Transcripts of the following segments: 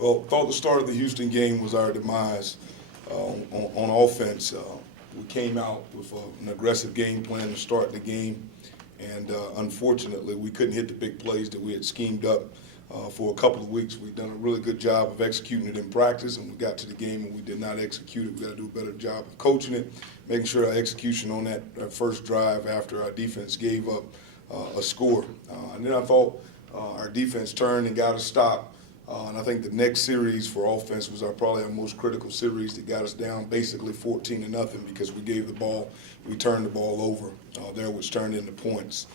Well, thought the start of the Houston game was our demise on offense. We came out with an aggressive game plan to start the game, and unfortunately, we couldn't hit the big plays that we had schemed up for a couple of weeks. We've done a really good job of executing it in practice, and we got to the game and we did not execute it. We got to do a better job of coaching it, making sure our execution on that first drive after our defense gave up a score. And then I thought our defense turned and got a stop. And I think the next series for offense was probably our most critical series that got us down basically 14-0 because we turned the ball over there, which turned into points.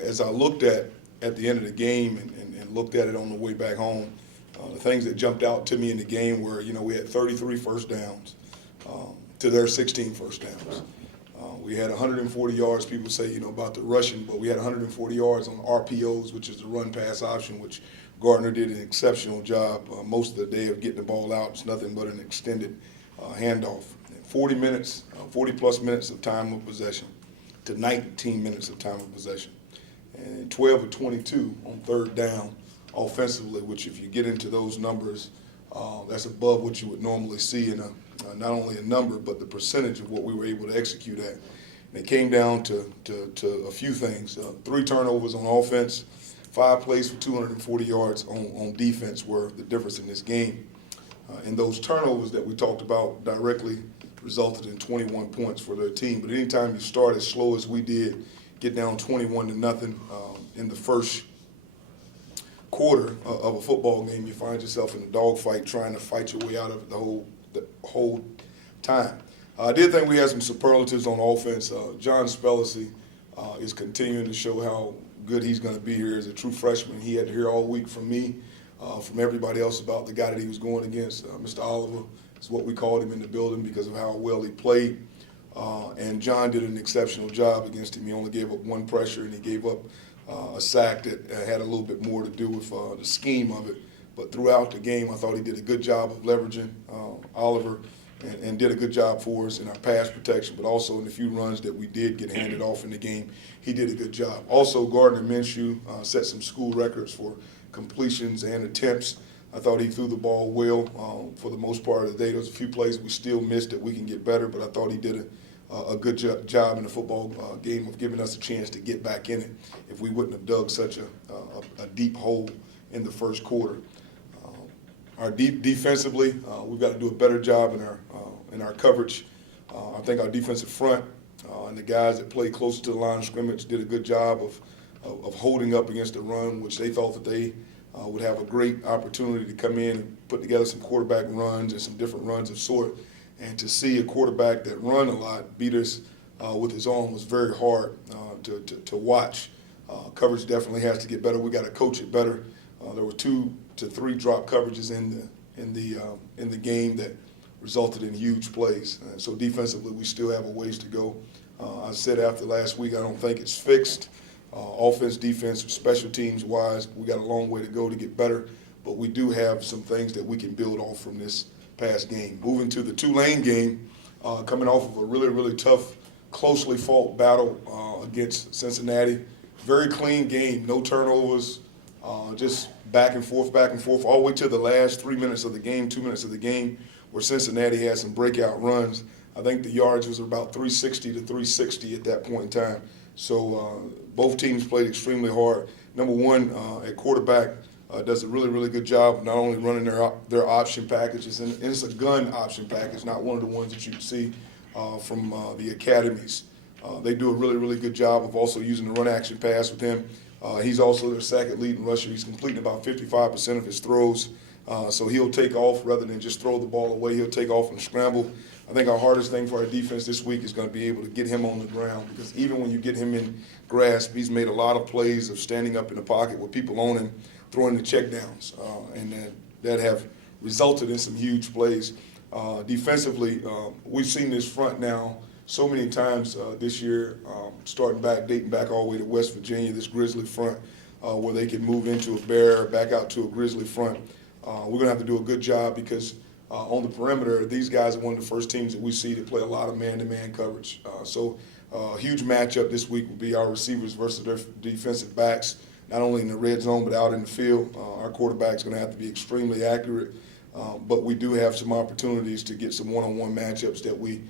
As I looked at the end of the game and looked at it on the way back home, the things that jumped out to me in the game were, we had 33 first downs to their 16 first downs. We had 140 yards. People say, about the rushing, but we had 140 yards on RPOs, which is the run-pass option, which Gardner did an exceptional job most of the day of getting the ball out. It's nothing but an extended handoff. 40-plus minutes of time of possession to 19 minutes of time of possession. And 12 of 22 on third down offensively, which if you get into those numbers, that's above what you would normally see in not only a number, but the percentage of what we were able to execute at. And it came down to a few things. 3 turnovers on offense, 5 plays for 240 yards on defense were the difference in this game. And those turnovers that we talked about directly resulted in 21 points for their team. But anytime you start as slow as we did, get down 21-0 in the first quarter of a football game, you find yourself in a dogfight trying to fight your way out of it the whole time. I did think we had some superlatives on offense. John Spellacy is continuing to show how good he's going to be here as a true freshman. He had to hear all week from me, from everybody else about the guy that he was going against. Mr. Oliver is what we called him in the building because of how well he played. And John did an exceptional job against him. He only gave up 1 pressure, and he gave up a sack that had a little bit more to do with the scheme of it. But throughout the game, I thought he did a good job of leveraging Oliver and did a good job for us in our pass protection, but also in the few runs that we did get handed off in the game, he did a good job. Also, Gardner Minshew set some school records for completions and attempts. I thought he threw the ball well for the most part of the day. There's a few plays we still missed that we can get better, but I thought he did a good job in the football game of giving us a chance to get back in it if we wouldn't have dug such a deep hole in the first quarter. Our defensively, we've got to do a better job in our coverage. I think our defensive front and the guys that play close to the line of scrimmage did a good job of holding up against the run, which they thought that they would have a great opportunity to come in and put together some quarterback runs and some different runs of sort. And to see a quarterback that run a lot beat us with his arm was very hard to watch. Coverage definitely has to get better. We got to coach it better. There were 2 to 3 drop coverages in the game that resulted in huge plays. So defensively, we still have a ways to go. I said after last week, I don't think it's fixed. Offense, defense, special teams wise, we got a long way to go to get better. But we do have some things that we can build off from this past game. Moving to the Tulane game, coming off of a really, really tough, closely fought battle against Cincinnati. Very clean game, no turnovers, just back and forth, all the way to the last 3 minutes of the game, 2 minutes of the game, where Cincinnati had some breakout runs. I think the yards was about 360 to 360 at that point in time. So both teams played extremely hard. Number one, at quarterback, does a really, really good job of not only running their option packages, and it's a gun option package, not one of the ones that you can see from the academies. They do a really, really good job of also using the run action pass with him. He's also their second leading rusher. He's completing about 55% of his throws. So he'll take off rather than just throw the ball away. He'll take off and scramble. I think our hardest thing for our defense this week is going to be able to get him on the ground, because even when you get him in grasp, he's made a lot of plays of standing up in the pocket with people on him, throwing the checkdowns, and that have resulted in some huge plays. Defensively, we've seen this front now so many times this year, dating back all the way to West Virginia, this Grizzly front, where they can move into a bear, back out to a Grizzly front. We're going to have to do a good job because on the perimeter, these guys are one of the first teams that we see to play a lot of man-to-man coverage. So a huge matchup this week will be our receivers versus their defensive backs. not only in the red zone but out in the field. Our quarterback's going to have to be extremely accurate, but we do have some opportunities to get some one-on-one matchups that we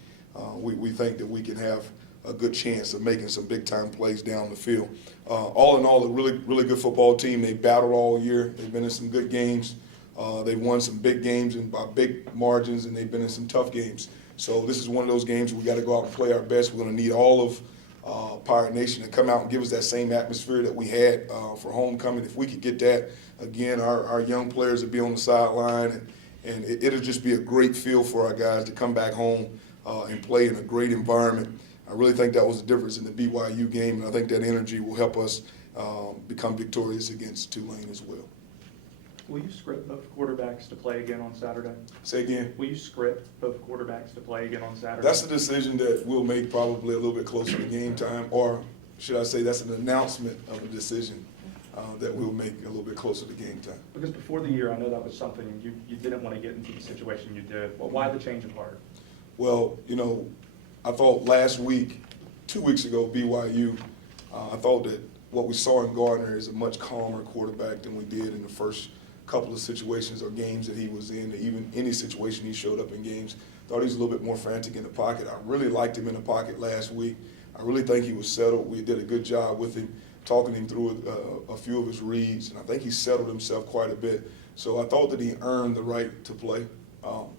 think that we can have a good chance of making some big-time plays down the field. All in all, a really, really good football team. They battled all year. They've been in some good games. They've won some big games and by big margins, and they've been in some tough games. So this is one of those games where we got to go out and play our best. We're going to need all of Pirate Nation to come out and give us that same atmosphere that we had for homecoming. If we could get that, again, our young players would be on the sideline, and it'll just be a great feel for our guys to come back home and play in a great environment. I really think that was the difference in the BYU game, and I think that energy will help us become victorious against Tulane as well. Will you script both quarterbacks to play again on Saturday? Say again? Will you script both quarterbacks to play again on Saturday? That's a decision that we'll make probably a little bit closer to game time, or should I say that's an announcement of a decision that we'll make a little bit closer to game time. Because before the year, I know that was something you didn't want to get into the situation you did. Well, why the change of heart? Well, you know, I thought last week, 2 weeks ago, BYU, I thought that what we saw in Gardner is a much calmer quarterback than we did in the first couple of situations or games that he was in, even any situation he showed up in games. Thought he was a little bit more frantic in the pocket. I really liked him in the pocket last week. I really think he was settled. We did a good job with him, talking him through a few of his reads, and I think he settled himself quite a bit. So I thought that he earned the right to play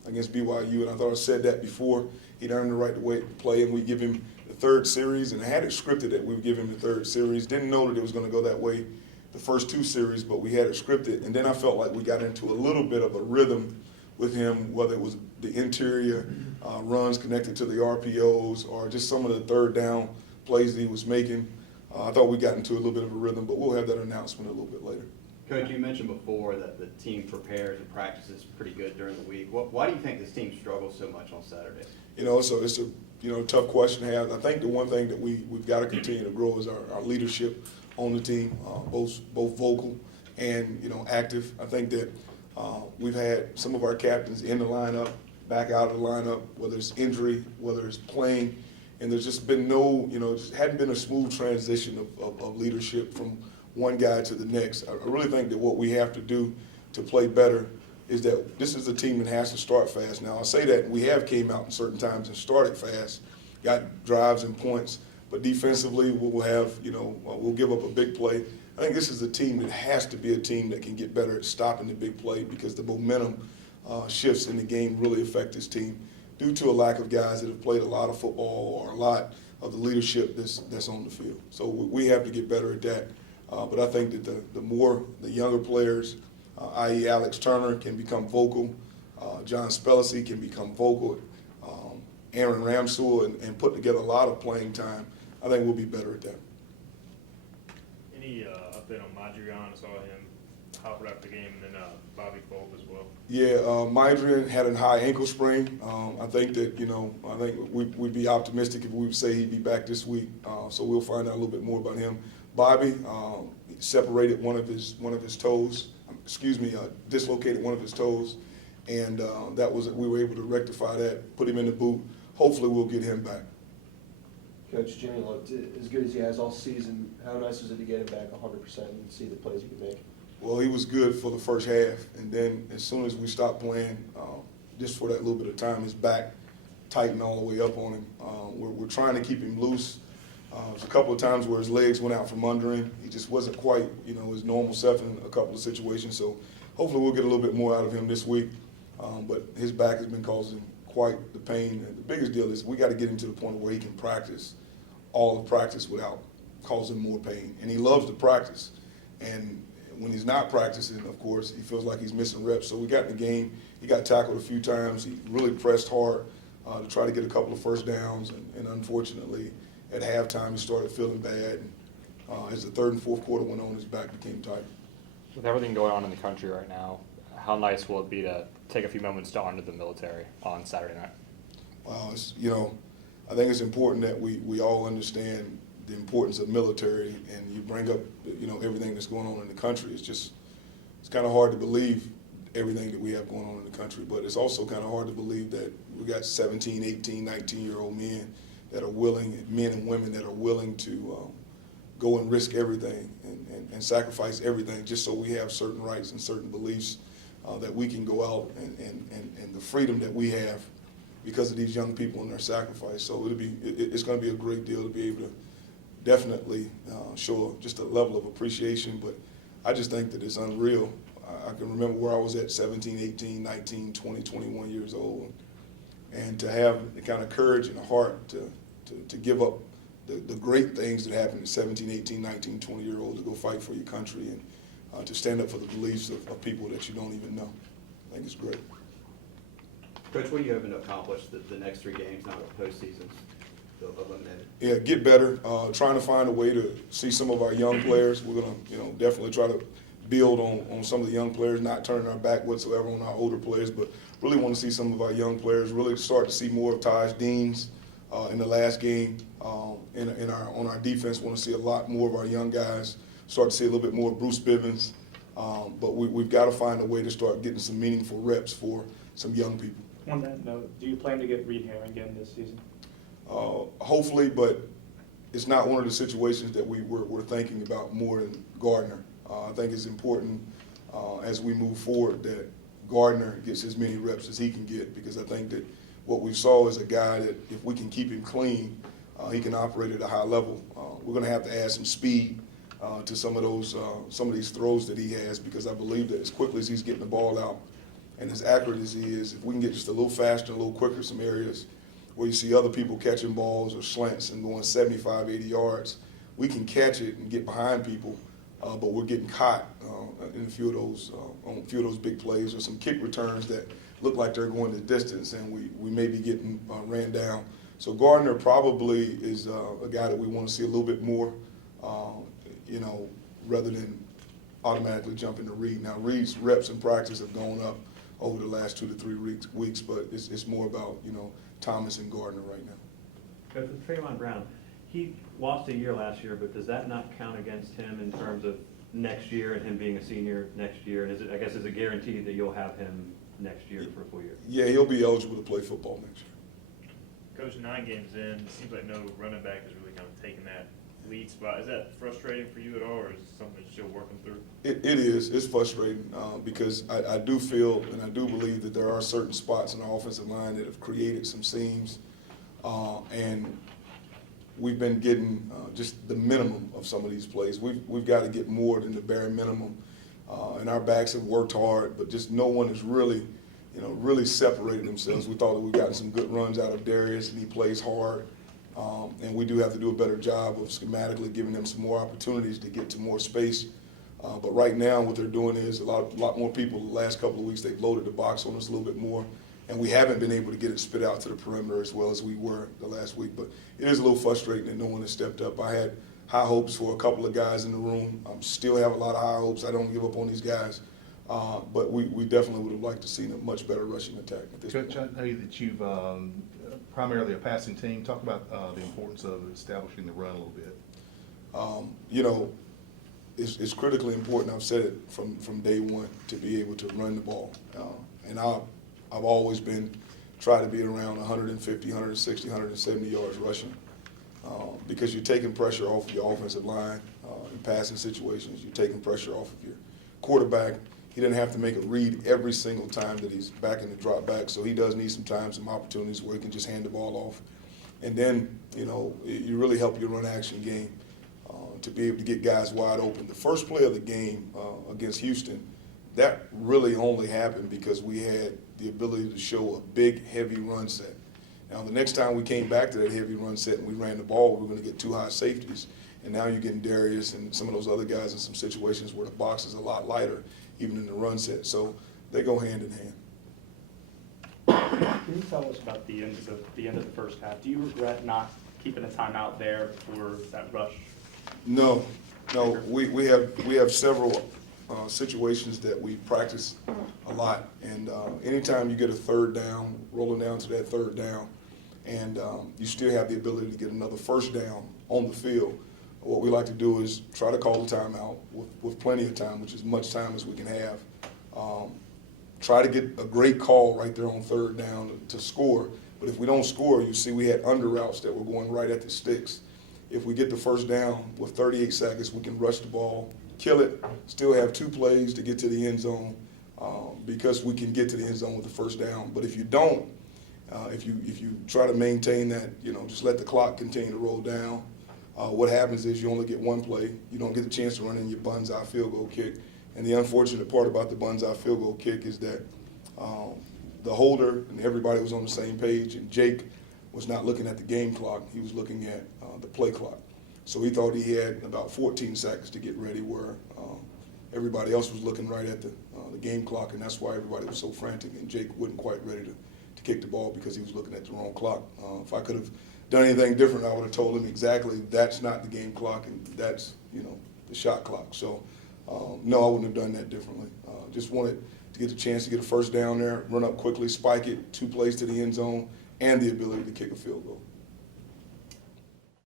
against BYU, and I thought I said that before. He'd earned the right to play, and we give him the third series, and I had it scripted that we would give him the third series. Didn't know that it was going to go that way the first two series, but we had it scripted, and then I felt like we got into a little bit of a rhythm with him, whether it was the interior runs connected to the RPOs or just some of the third down plays that he was making. I thought we got into a little bit of a rhythm, but we'll have that announcement a little bit later. Coach, you mentioned before that the team prepares and practices pretty good during the week. Why do you think this team struggles so much on Saturday? You know, so it's a tough question to have. I think the one thing that we've got to continue to grow is our leadership on the team, both vocal and active. I think that we've had some of our captains in the lineup, back out of the lineup, whether it's injury, whether it's playing, and there's just been no, just hadn't been a smooth transition of leadership from one guy to the next. I really think that what we have to do to play better is that this is a team that has to start fast. Now, I say that we have came out in certain times and started fast, got drives and points, but defensively we'll have, we'll give up a big play. I think this is a team that has to be a team that can get better at stopping the big play because the momentum shifts in the game really affect this team due to a lack of guys that have played a lot of football or a lot of the leadership that's on the field. So we have to get better at that. But I think that the younger players, i.e. Alex Turner, can become vocal, John Spellacy can become vocal, Aaron Ramsewell, and put together a lot of playing time, I think we'll be better at that. Any update on Madrian? I saw him hop after the game, and then Bobby Pope as well. Yeah, Madrian had a high ankle sprain. I think that, I think we'd be optimistic if we would say he'd be back this week. So we'll find out a little bit more about him. Bobby separated one of his toes. Dislocated one of his toes, and we were able to rectify that, put him in the boot. Hopefully, we'll get him back. Coach, Jimmy looked as good as he has all season. How nice was it to get him back 100% and see the plays he could make? Well, he was good for the first half, and then as soon as we stopped playing, just for that little bit of time, his back tightened all the way up on him. We're trying to keep him loose. There's a couple of times where his legs went out from under him. He just wasn't quite, his normal self in a couple of situations. So hopefully we'll get a little bit more out of him this week. But his back has been causing quite the pain. And the biggest deal is we got to get him to the point where he can practice all of practice without causing more pain. And he loves to practice. And when he's not practicing, of course, he feels like he's missing reps. So we got in the game. He got tackled a few times. He really pressed hard to try to get a couple of first downs. And unfortunately, at halftime, he started feeling bad. And as the third and fourth quarter went on, his back became tight. With everything going on in the country right now, how nice will it be to take a few moments to honor the military on Saturday night? Wow, I think it's important that we all understand the importance of military, and you bring up, everything that's going on in the country. It's kind of hard to believe everything that we have going on in the country, but it's also kind of hard to believe that we got 17, 18, 19-year-old men that are willing, men and women that are willing to go and risk everything and sacrifice everything just so we have certain rights and certain beliefs that we can go out and the freedom that we have because of these young people and their sacrifice. So it's going to be a great deal to be able to definitely show just a level of appreciation, but I just think that it's unreal. I can remember where I was at 17, 18, 19, 20, 21 years old, and to have the kind of courage and the heart to give up the great things that happen at 17, 18, 19, 20-year-olds to go fight for your country and to stand up for the beliefs of people that you don't even know. I think it's great. Coach, what are you hoping to accomplish the next 3 games now that postseason's eliminated? Yeah, get better. Trying to find a way to see some of our young players. We're gonna, definitely try to build on some of the young players, not turning our back whatsoever on our older players, but really want to see some of our young players. Really start to see more of Taj Deans in the last game. On our defense, want to see a lot more of our young guys. Start to see a little bit more of Bruce Bivens. But we've got to find a way to start getting some meaningful reps for some young people. On that note, do you plan to get Reed Haring again this season? Hopefully, but it's not one of the situations that we're thinking about more than Gardner. I think it's important as we move forward that Gardner gets as many reps as he can get, because I think that what we saw is a guy that if we can keep him clean, he can operate at a high level. We're going to have to add some speed to some of these throws that he has, because I believe that as quickly as he's getting the ball out and as accurate as he is, if we can get just a little faster, a little quicker, some areas where you see other people catching balls or slants and going 75, 80 yards, we can catch it and get behind people, but we're getting caught in a few of those on a few of those big plays, or some kick returns that look like they're going the distance, and we may be getting ran down. So Gardner probably is a guy that we want to see a little bit more, rather than automatically jumping to Reed. Now, Reed's reps in practice have gone up over the last 2 to 3 weeks, but it's more about, Thomas and Gardner right now. Coach, with Trayvon Brown, he lost a year last year, but does that not count against him in terms of next year and him being a senior next year? And is it a guarantee that you'll have him next year for a full year? Yeah, he'll be eligible to play football next year. Coach, 9 games in, it seems like no running back is really kind of taking that lead spot. Is that frustrating for you at all, or is it something you're still working through? It is. It's frustrating because I do feel and I do believe that there are certain spots in the offensive line that have created some seams, and we've been getting just the minimum of some of these plays. We've got to get more than the bare minimum, and our backs have worked hard, but just no one has really separated themselves. We thought that we've gotten some good runs out of Darius, and he plays hard. And we do have to do a better job of schematically giving them some more opportunities to get to more space. But right now, what they're doing is a lot more people. The last couple of weeks, they've loaded the box on us a little bit more, and we haven't been able to get it spit out to the perimeter as well as we were the last week. But it is a little frustrating that no one has stepped up. I had high hopes for a couple of guys in the room. I still have a lot of high hopes. I don't give up on these guys. But we definitely would have liked to see a much better rushing attack at this point. Coach, I know that you've primarily a passing team. Talk about the importance of establishing the run a little bit. It's critically important. I've said it from day one, to be able to run the ball. And I've always try to be around 150, 160, 170 yards rushing, because you're taking pressure off of your offensive line in passing situations. You're taking pressure off of your quarterback. He doesn't have to make a read every single time that he's back in the drop back, so he does need some opportunities where he can just hand the ball off. And then, you really help your run action game to be able to get guys wide open. The first play of the game against Houston, that really only happened because we had the ability to show a big, heavy run set. Now, the next time we came back to that heavy run set and we ran the ball, we were going to get 2 high safeties. And now you're getting Darius and some of those other guys in some situations where the box is a lot lighter, even in the run set. So they go hand in hand. Can you tell us about the end of the first half? Do you regret not keeping a timeout there for that rush? No. We have several situations that we practice a lot, and anytime you get a third down, rolling down to that third down, and you still have the ability to get another first down on the field, what we like to do is try to call the timeout with plenty of time, which is much time as we can have. Try to get a great call right there on third down to score. But if we don't score, you see we had under routes that were going right at the sticks. if we get the first down with 38 seconds, we can rush the ball, kill it, still have 2 plays to get to the end zone, because we can get to the end zone with the first down. But if you don't, if you try to maintain that, just let the clock continue to roll down, what happens is you only get 1 play. You don't get the chance to run in your buns-eye field goal kick. And the unfortunate part about the buns-eye field goal kick is that the holder and everybody was on the same page, and Jake was not looking at the game clock. He was looking at the play clock. So he thought he had about 14 seconds to get ready, where everybody else was looking right at the game clock, and that's why everybody was so frantic, and Jake wasn't quite ready to kick the ball because he was looking at the wrong clock. If I could have done anything different, I would have told him exactly that's not the game clock and that's, the shot clock. So, no, I wouldn't have done that differently. Just wanted to get the chance to get a first down there, run up quickly, spike it, 2 plays to the end zone, and the ability to kick a field goal.